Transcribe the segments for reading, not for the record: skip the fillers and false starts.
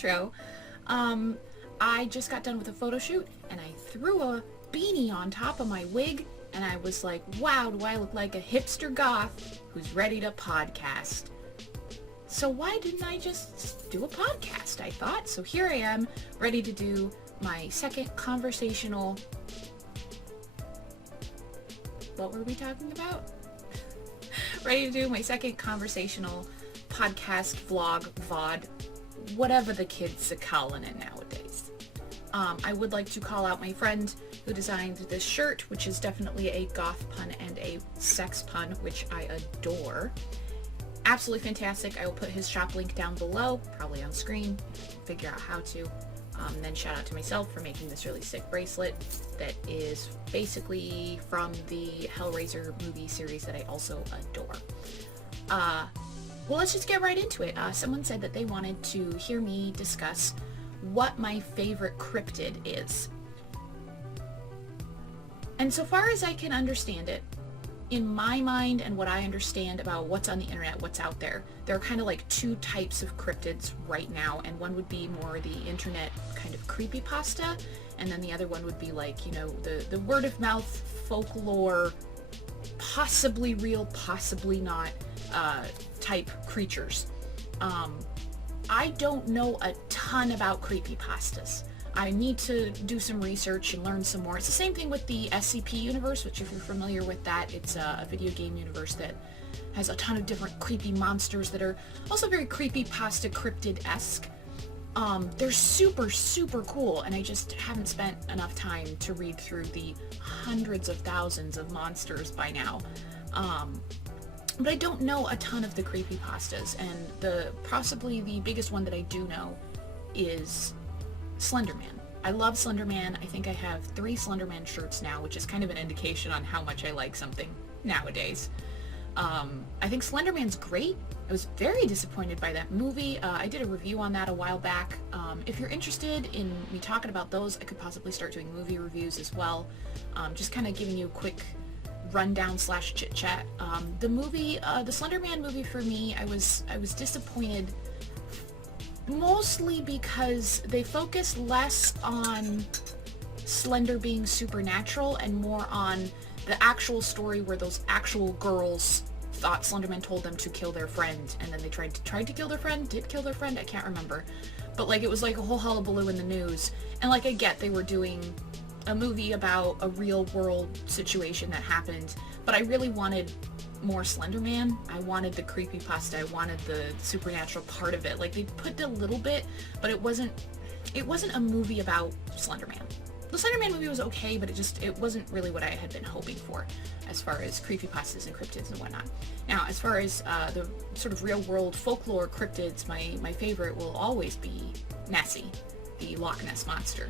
intro. I just got done with a photo shoot and I threw a beanie on top of my wig and I was like, wow, do I look like a hipster goth who's ready to podcast? So why didn't I just do a podcast, I thought. So here I am, ready to do my second conversational... What were we talking about? Ready to do my second conversational podcast, vlog, VOD, whatever the kids are calling it nowadays. I would like to call out my friend who designed this shirt, which is definitely a goth pun and a sex pun, which I adore. Absolutely fantastic. I will put his shop link down below, probably on screen, figure out how to. And then shout out to myself for making this really sick bracelet that is basically from the Hellraiser movie series that I also adore. Well, let's just get right into it. Someone said that they wanted to hear me discuss what my favorite cryptid is. And so far as I can understand it, in my mind and what I understand about what's on the internet, what's out there, there are kind of like two types of cryptids right now, and one would be more the internet kind of creepypasta, and then the other one would be like, you know, the word of mouth folklore, possibly real, possibly not, type creatures. I don't know a ton about creepypastas. I need to do some research and learn some more. It's the same thing with the SCP universe, which if you're familiar with that, it's a video game universe that has a ton of different creepy monsters that are also very creepypasta cryptid-esque. They're super, super cool, and I just haven't spent enough time to read through the hundreds of thousands of monsters by now. But I don't know a ton of the creepypastas, and possibly the biggest one that I do know is Slenderman. I love Slenderman. I think I have 3 Slenderman shirts now, which is kind of an indication on how much I like something nowadays. I think Slenderman's great. I was very disappointed by that movie. I did a review on that a while back. If you're interested in me talking about those, I could possibly start doing movie reviews as well. Just kind of giving you a quick rundown / chit chat. The movie, the Slenderman movie, for me, I was disappointed mostly because they focus less on Slender being supernatural and more on the actual story where those actual girls thought Slenderman told them to kill their friend, and then they tried to kill their friend, did kill their friend, I can't remember. But like, it was like a whole hullabaloo in the news. And like, I get they were doing a movie about a real world situation that happened, but I really wanted more Slenderman. I wanted the creepypasta, I wanted the supernatural part of it. Like, they put a little bit, but it wasn't a movie about Slenderman. The Slenderman movie was okay, but it wasn't really what I had been hoping for as far as creepypastas and cryptids and whatnot. Now, as far as the sort of real world folklore cryptids, my favorite will always be Nessie, the Loch Ness monster.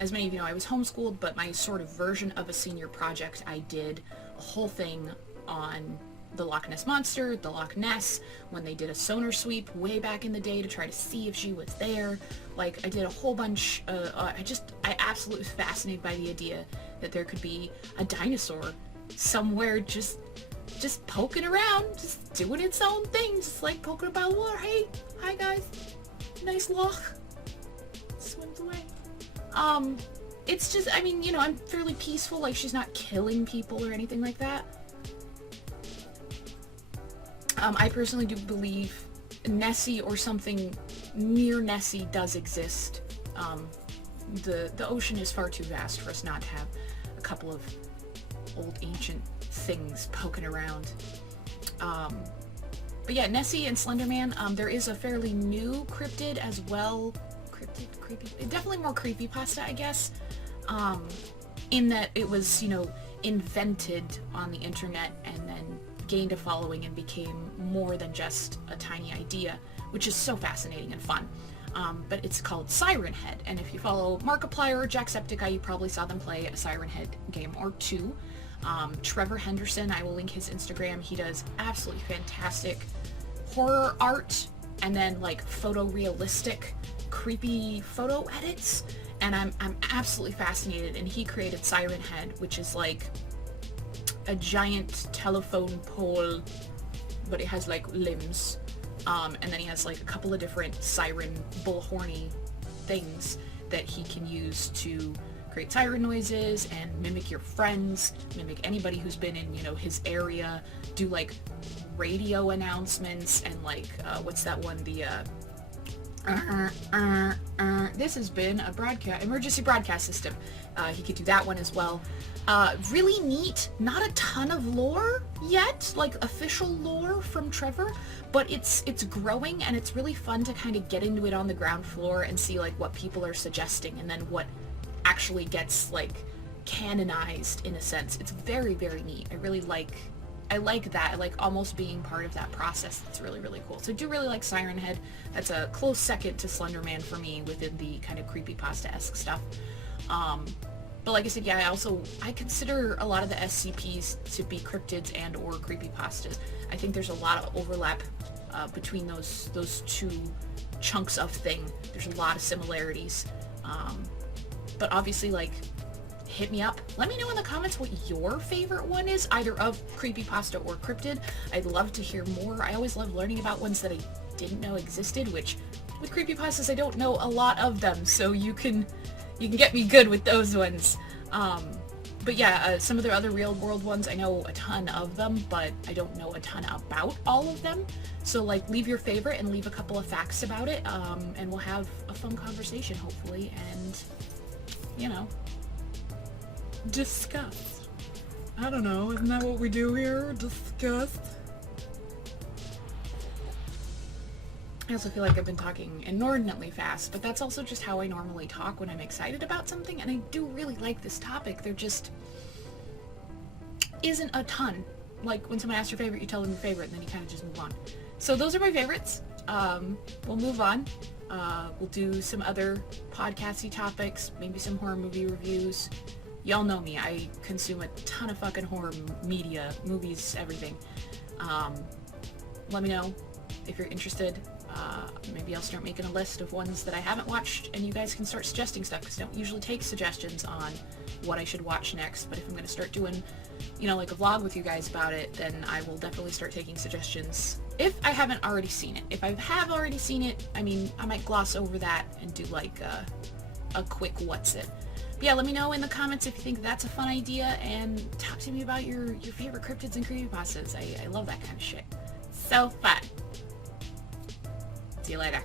As many of you know, I was homeschooled, but my sort of version of a senior project, I did a whole thing on the Loch Ness monster, the Loch Ness, when they did a sonar sweep way back in the day to try to see if she was there. Like, I did a whole bunch, I absolutely was fascinated by the idea that there could be a dinosaur somewhere just poking around, just doing its own thing, just like poking about water. Hey, hi guys, nice loch, swims away. It's just, I mean, you know, I'm fairly peaceful, like, she's not killing people or anything like that. I personally do believe Nessie or something near Nessie does exist. The ocean is far too vast for us not to have a couple of old ancient things poking around. But yeah, Nessie and Slenderman, there is a fairly new cryptid as well. Definitely more creepypasta, I guess, in that it was, you know, invented on the internet and then gained a following and became more than just a tiny idea, which is so fascinating and fun. But it's called Siren Head, and if you follow Markiplier or Jacksepticeye, you probably saw them play a Siren Head game or two. Trevor Henderson, I will link his Instagram, he does absolutely fantastic horror art and then like photorealistic creepy photo edits, and I'm absolutely fascinated. And he created Siren Head, which is like a giant telephone pole, but it has like limbs, And then he has like a couple of different siren bullhorny things that he can use to create siren noises and mimic your friends, mimic anybody who's been in, you know, his area, do like radio announcements and like, what's that one, the, this has been a emergency broadcast system. He could do that one as well. Really neat, not a ton of lore yet, like official lore from Trevor, but it's growing, and it's really fun to kind of get into it on the ground floor and see like what people are suggesting and then what actually gets like canonized in a sense. It's very, very neat. I like that. I like almost being part of that process. It's really, really cool. So I do really like Siren Head. That's a close second to Slenderman for me within the kind of creepypasta-esque stuff. But like I said, yeah, I consider a lot of the SCPs to be cryptids and or creepypastas. I think there's a lot of overlap between those two chunks of thing. There's a lot of similarities. But obviously, like, hit me up. Let me know in the comments what your favorite one is, either of creepypasta or cryptid. I'd love to hear more. I always love learning about ones that I didn't know existed, which with creepypastas I don't know a lot of them, so you can get me good with those ones. But yeah, some of the other real world ones, I know a ton of them, but I don't know a ton about all of them. So like, leave your favorite and leave a couple of facts about it, and we'll have a fun conversation hopefully, and you know, discuss. I don't know, isn't that what we do here? Discuss. I also feel like I've been talking inordinately fast, but that's also just how I normally talk when I'm excited about something, and I do really like this topic. There just isn't a ton. Like, when someone asks your favorite, you tell them your favorite, and then you kind of just move on. So those are my favorites. We'll move on. We'll do some other podcasty topics, maybe some horror movie reviews. Y'all know me, I consume a ton of fucking horror media, movies, everything. Let me know if you're interested. Maybe I'll start making a list of ones that I haven't watched, and you guys can start suggesting stuff, because I don't usually take suggestions on what I should watch next, but if I'm going to start doing, you know, like a vlog with you guys about it, then I will definitely start taking suggestions if I haven't already seen it. If I have already seen it, I mean, I might gloss over that and do like a quick what's it. But yeah, let me know in the comments if you think that's a fun idea, and talk to me about your favorite cryptids and creepypastas. I love that kind of shit. So fun. See you later.